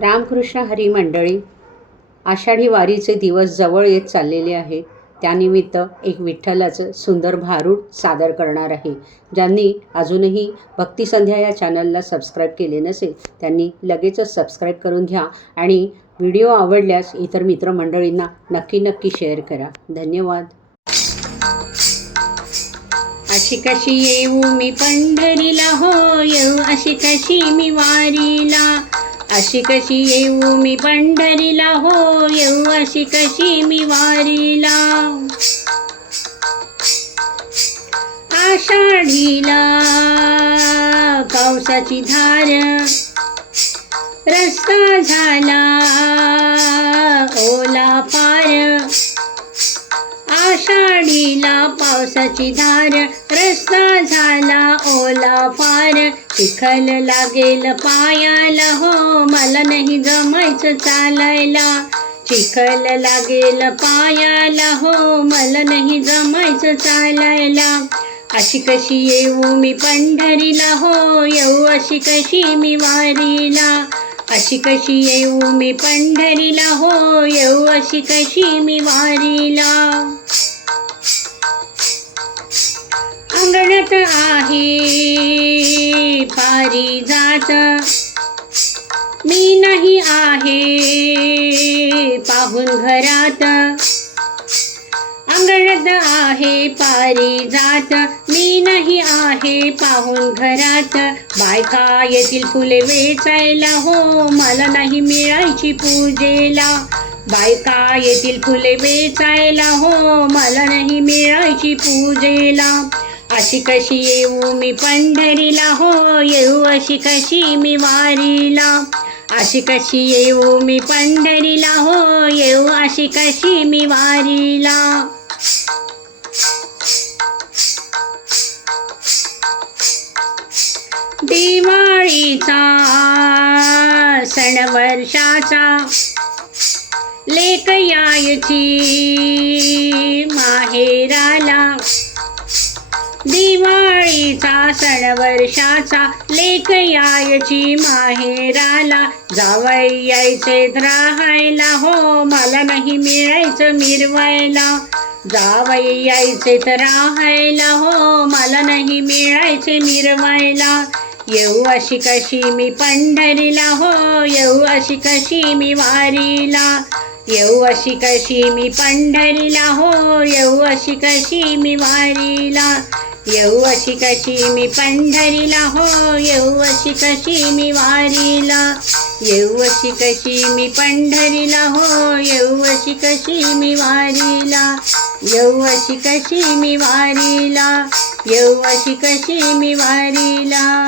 रामकृष्ण हरी मंडळी आषाढी वारीचे दिवस जवळ येत चाललेले आहेत त्यानिमित्त एक विठ्ठलाचं सुंदर भारूड सादर करणार आहे. ज्यांनी अजूनही भक्तिसंध्या या चॅनलला सबस्क्राईब केले नसेल त्यांनी लगेचच सबस्क्राईब करून घ्या आणि व्हिडिओ आवडल्यास इतर मित्रमंडळींना नक्की नक्की शेअर करा. धन्यवाद. अशी कशी येऊ मी पंढरीला? हो येऊ अशी कशी मी वारीला? अशी कशी येऊ मी पंढरीला? हो येऊ अशी कशी मी वारीला? आषाढीला पावसाची धार रस्ता झाला ओला पार. आषाढीला पावसाची धार रस्ता चिखल लागेल पायाला हो मला नाही जमायचं चालायला. चिखल लागेल पायाला हो मला नाही जमायचं चालायला. अशी कशी येऊ मी पंढरीला हो येऊ अशी कशी मी वारीला. अशी कशी येऊ मी पंढरीला हो येऊ अशी कशी मी वारीला. अंगणात आहे. पारिजात मी नाही आहे पाहून घरात. अंगणात आहे पारिजात मी नाही आहे पाहून घरात. बायका येतील फुले वेचायला हो मला नाही मिळायची पूजेला. बायका येतील फुले वेचायला हो मला नाही मिळायची पूजेला. अशी कशी येऊ मी पंढरीला? हो येऊ अशी कशी मी वारीला? अशी कशी येऊ मी पंढरीला? हो येऊ अशी कशी मी वारीला? दिवाळीचा सण वर्षाचा लेक यायची चा सण वर्षाचा लेक यायची माहेराला. जावई यायचे राहायला हो मला नाही मिळायचं मिरवायला. जावई यायचे तर राहायला हो मला नाही मिळायचे मिरवायला. येऊ अशी कशी मी पंढरीला हो येऊ अशी कशी मी वारीला. येऊ अशी कशी मी पंढरीला हो येऊ अशी कशी मी वारीला. येऊ अशी कशी मी पंढरीला? हो येऊ अशी कशी मी वारीला? येऊ अशी कशी मी पंढरीला? हो येऊ अशी कशी मी वारीला? येऊ अशी कशी मी वारीला? येऊ अशी कशी मी वारीला?